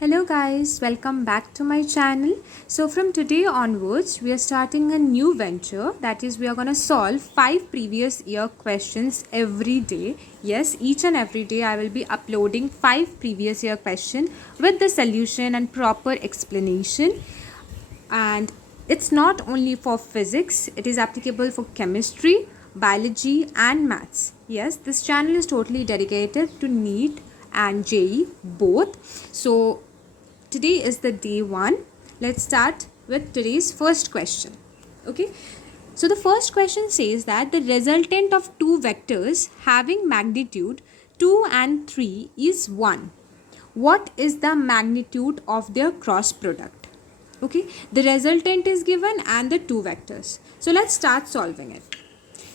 Hello guys, welcome back to my channel. So from today onwards, we are starting a new venture, that is we are going to solve 5 previous year questions every day. Yes, each and every day I will be uploading 5 previous year questions with the solution and proper explanation. And it's not only for physics, it is applicable for chemistry, biology and maths. Yes, this channel is totally dedicated to NEET and JEE both. So today is the day 1. Let's start with today's first question. Okay, so the first question says that the resultant of two vectors having magnitude 2 and 3 is 1. What is the magnitude of their cross product? Okay, the resultant is given and the two vectors. So let's start solving it.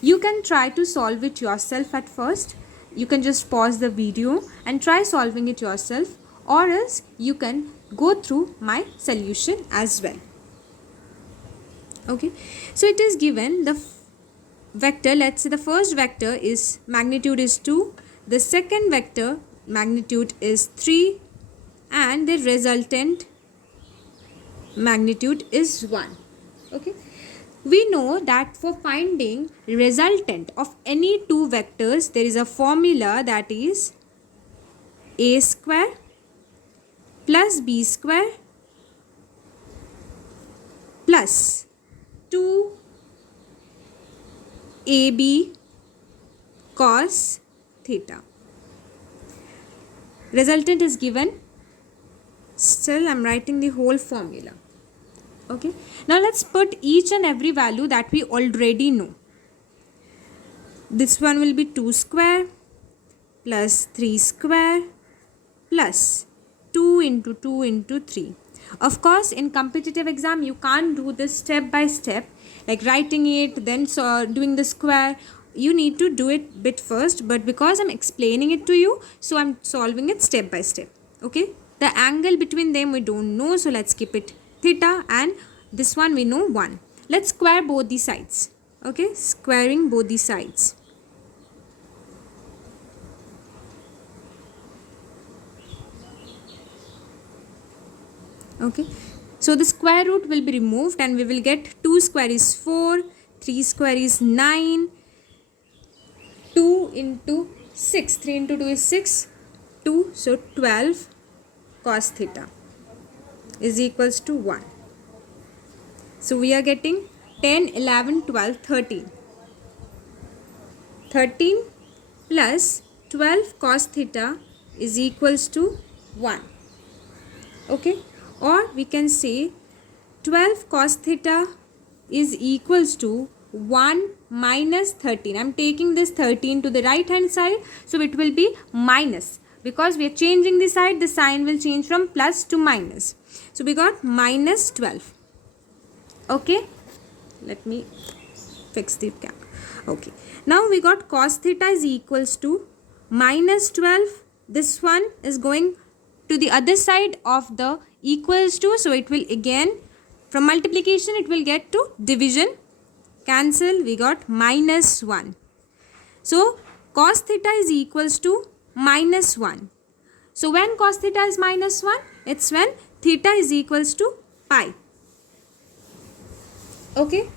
You can try to solve it yourself at first. You can just pause the video and try solving it yourself, or else you can go through my solution as well. Okay, so it is given the vector, let's say the first vector is magnitude is 2, the second vector magnitude is 3 and the resultant magnitude is 1. Okay, we know that for finding resultant of any two vectors, there is a formula, that is a square plus b square plus 2ab cos theta. Resultant is given. Still I'm writing the whole formula. Okay, now let's put each and every value that we already know. This one will be 2 square plus 3 square plus 2 into 2 into 3. Of course, in competitive exam, you can't do this step by step, like writing it, then doing the square. You need to do it bit first, but because I'm explaining it to you, so I'm solving it step by step. Okay, the angle between them we don't know, so let's keep it theta, and this one we know 1. Let's square both the sides. Okay, squaring both the sides. Okay, so the square root will be removed and we will get 2 square is 4, 3 square is 9, 2 into 6, 3 into 2 is 6, 2, so 12 cos theta is equals to 1. So we are getting 10, 11, 12, 13. 13 plus 12 cos theta is equals to 1. Okay, or we can say 12 cos theta is equals to 1 minus 13. I am taking this 13 to the right hand side, so it will be minus. Because we are changing the side, the sign will change from plus to minus. So we got minus 12. Okay, let me fix the cap. Okay, now we got cos theta is equals to minus 12. This one is going to the other side of the equals to, so it will again from multiplication it will get to division. Cancel, we got minus 1. So cos theta is equals to minus 1. So when cos theta is minus 1, it's when theta is equals to pi. Okay,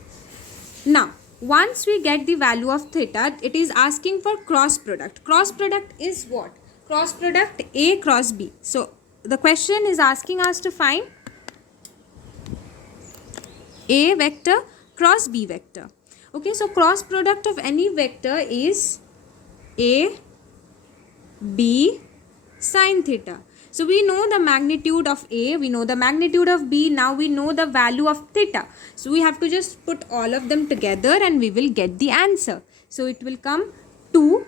now once we get the value of theta, it is asking for cross product. Cross product is what? Cross product A cross B. So the question is asking us to find A vector cross B vector. Okay, so cross product of any vector is A, B sin theta. So we know the magnitude of A, we know the magnitude of B, now we know the value of theta. So we have to just put all of them together and we will get the answer. So it will come 2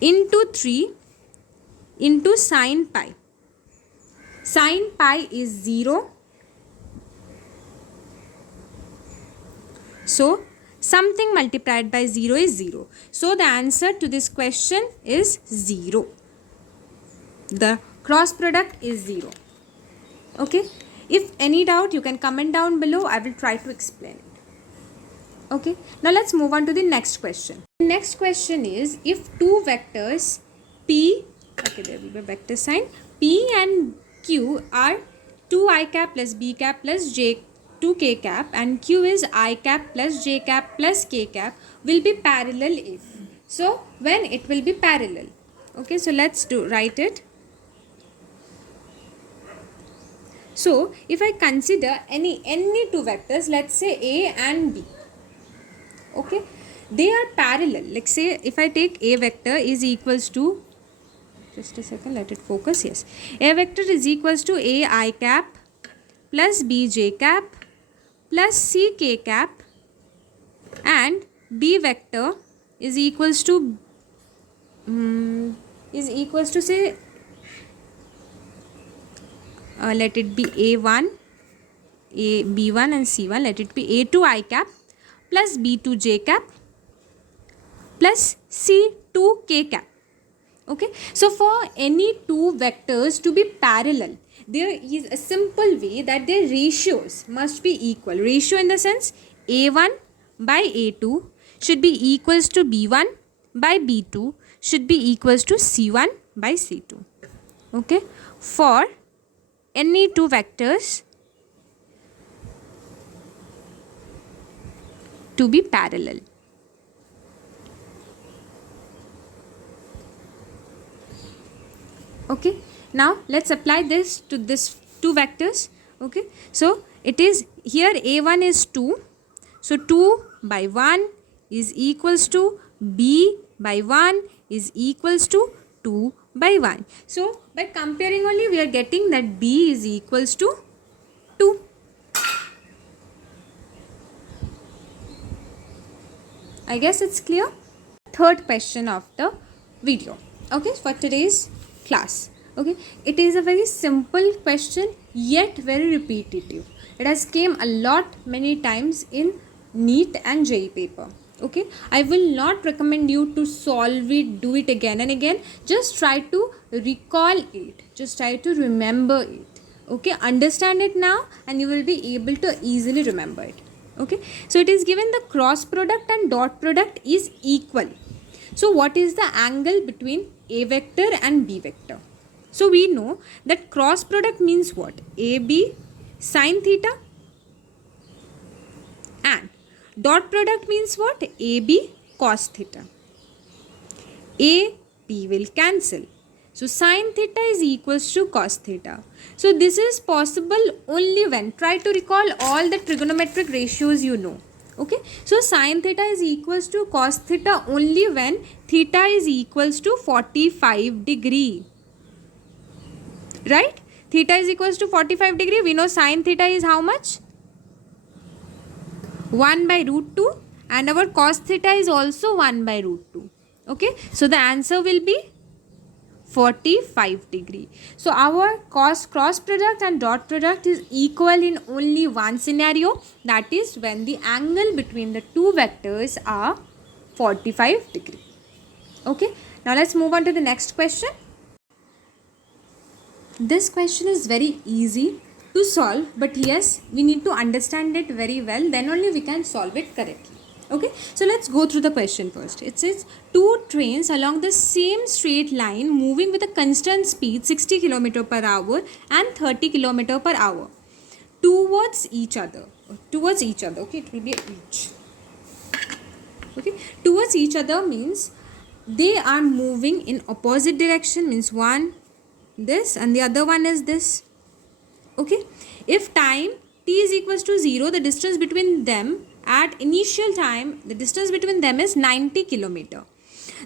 into 3 into sin pi. Sin pi is 0. So something multiplied by 0 is 0. So the answer to this question is 0. The cross product is 0. Okay, if any doubt you can comment down below. I will try to explain it. Okay, now let's move on to the next question. The next question is, if two vectors P, okay, there will be a vector sign, P and Q are 2 I cap plus B cap plus J 2 K cap, and Q is I cap plus J cap plus K cap, will be parallel if. So when it will be parallel. Okay, so let's write it. So if I consider any two vectors, let's say A and B, okay, they are parallel. Like say if I take A vector is equals to, just a second, let it focus. Yes, A vector is equals to A I cap plus B J cap plus C K cap, and B vector is equals to say let it be A1, B1 and C1. Let it be A2 I cap plus B2 J cap plus C2 K cap. Okay, so for any two vectors to be parallel, there is a simple way that their ratios must be equal. Ratio in the sense A1 by A2 should be equals to B1 by B2 should be equals to C1 by C2. Okay, for any two vectors to be parallel. Okay, now let's apply this to this two vectors. Okay, so it is here A1 is 2, so 2 by 1 is equals to B by 1 is equals to 2 by 1. So by comparing only we are getting that B is equals to 2. I guess it's clear. Third question of the video. Okay, for today's class. Okay, it is a very simple question yet very repetitive. It has came a lot many times in NEET and JEE paper. Okay, I will not recommend you to solve it, do it again and again. Just try to recall it, just try to remember it. Okay, understand it now and you will be able to easily remember it. Okay, so it is given the cross product and dot product is equal. So what is the angle between A vector and B vector? So we know that cross product means what? AB sine theta, and dot product means what? AB cos theta. A, B will cancel. So sine theta is equals to cos theta. So this is possible only when, try to recall all the trigonometric ratios you know. Okay, so sine theta is equals to cos theta only when theta is equals to 45 degree. Right? Theta is equals to 45 degree. We know sine theta is how much? 1 by root 2, and our cos theta is also 1 by root 2. Okay, so the answer will be 45 degree. So our cross product and dot product is equal in only one scenario, that is when the angle between the two vectors are 45 degree. Okay, now let's move on to the next question. This question is very easy to solve, but yes, we need to understand it very well, then only we can solve it correctly. Okay, so let's go through the question first. It says two trains along the same straight line moving with a constant speed 60 km per hour and 30 km per hour towards each other. Okay, it will be each. Okay, towards each other means they are moving in opposite direction, means one this and the other one is this. Okay, if time t is equals to 0, the distance between them at initial time, the distance between them is 90 kilometer.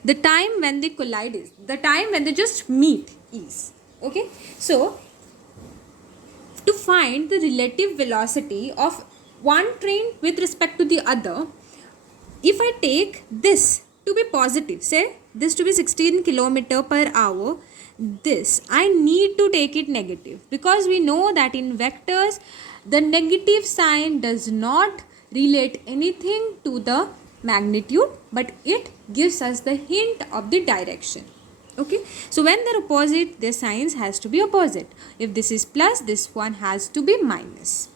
The time when they collide is, the time when they just meet is. Okay, so to find the relative velocity of one train with respect to the other, if I take this to be positive, say this to be 16 kilometer per hour, this I need to take it negative, because we know that in vectors the negative sign does not relate anything to the magnitude, but it gives us the hint of the direction. Okay, so when they're opposite, their signs has to be opposite. If this is plus, this one has to be minus.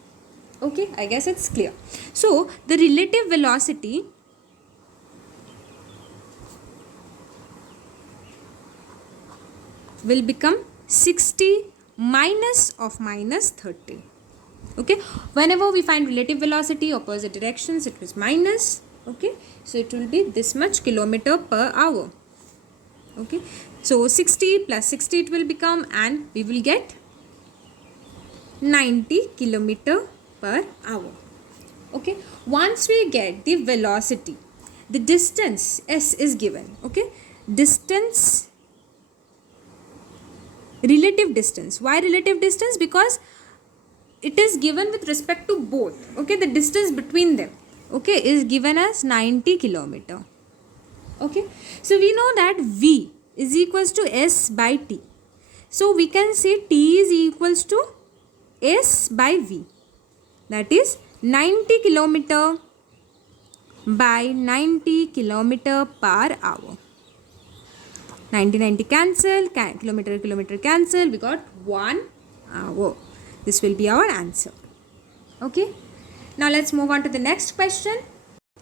Okay, I guess it's clear. So the relative velocity will become 60 minus of minus 30. Okay, whenever we find relative velocity opposite directions, it was minus. Okay, so it will be this much kilometer per hour. Okay, so 60 plus 60 it will become, and we will get 90 kilometer per hour. Okay, once we get the velocity, the distance s is given. Okay, distance, relative distance. Why relative distance? Because it is given with respect to both. Okay, the distance between them, okay, is given as 90 kilometer. Okay, so we know that v is equals to s by t. So we can say t is equals to s by v, that is 90 kilometer by 90 kilometer per hour. 90 cancel, kilometer cancel, we got 1 hour. This will be our answer. Okay, now let's move on to the next question.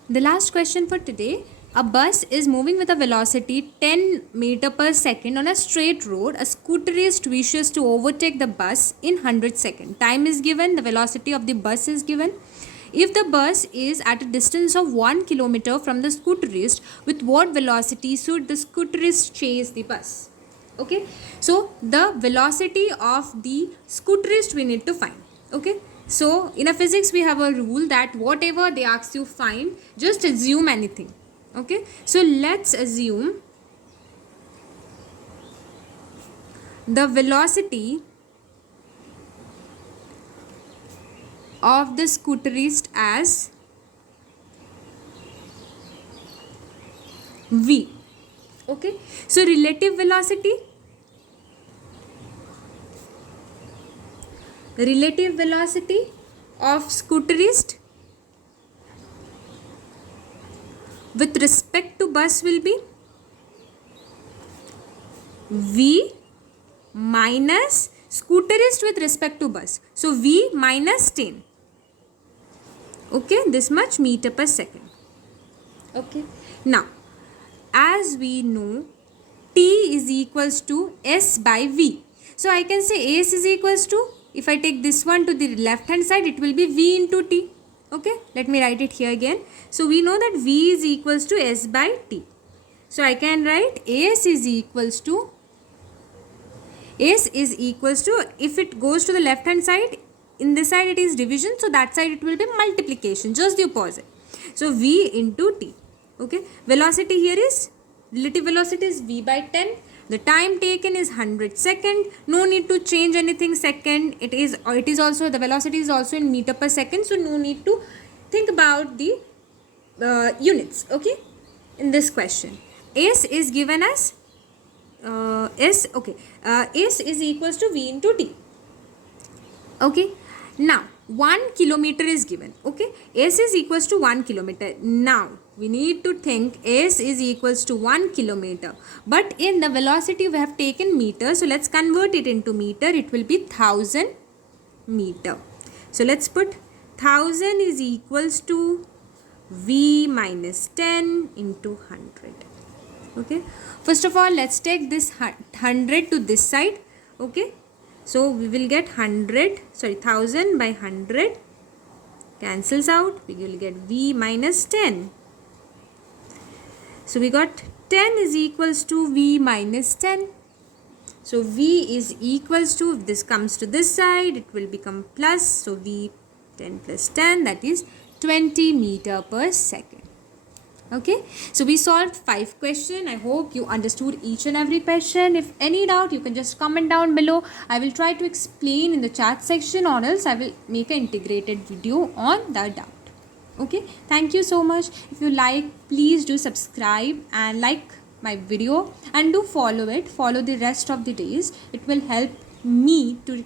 The last question for today. A bus is moving with a velocity 10 meter per second on a straight road. A scooterist wishes to overtake the bus in 100 seconds. Time is given, the velocity of the bus is given. If the bus is at a distance of 1 kilometer from the scooterist, with what velocity should the scooterist chase the bus? Okay, so the velocity of the scooterist we need to find. Okay, so in a physics we have a rule that whatever they ask you find, just assume anything. Okay, so let's assume the velocity of the scooterist as v. Okay, so relative velocity of scooterist with respect to bus will be v minus scooterist with respect to bus. So v minus 10. Okay, this much meter per second. Okay, now as we know, t is equals to s by v. So I can say s is equals to, if I take this one to the left hand side, it will be v into t. Okay, let me write it here again. So we know that v is equals to s by t. So I can write s is equals to, if it goes to the left hand side, in this side it is division, so that side it will be multiplication, just the opposite. So v into t. Okay, velocity here is, relative velocity is v by 10. The time taken is 100 second. No need to change anything second. It is also, the velocity is also in meter per second, so no need to think about the units. Okay, in this question s is given as s is equals to v into t. Okay, now 1 kilometer is given. Okay, s is equals to 1 kilometer. Now we need to think s is equals to 1 kilometer, but in the velocity we have taken meter, so let's convert it into meter. It will be 1000 meter. So let's put 1000 is equals to v minus 10 into 100. Okay, first of all let's take this 100 to this side. Okay, so we will get 1000 by 100 cancels out, we will get v minus 10. So we got 10 is equals to v minus 10. So v is equals to, if this comes to this side, it will become plus. So v 10 plus 10, that is 20 meter per second. Okay, so we solved 5 questions. I hope you understood each and every question. If any doubt, you can just comment down below. I will try to explain in the chat section, or else I will make an integrated video on the doubt. Okay, thank you so much. If you like, please do subscribe and like my video, and do follow the rest of the days. It will help me to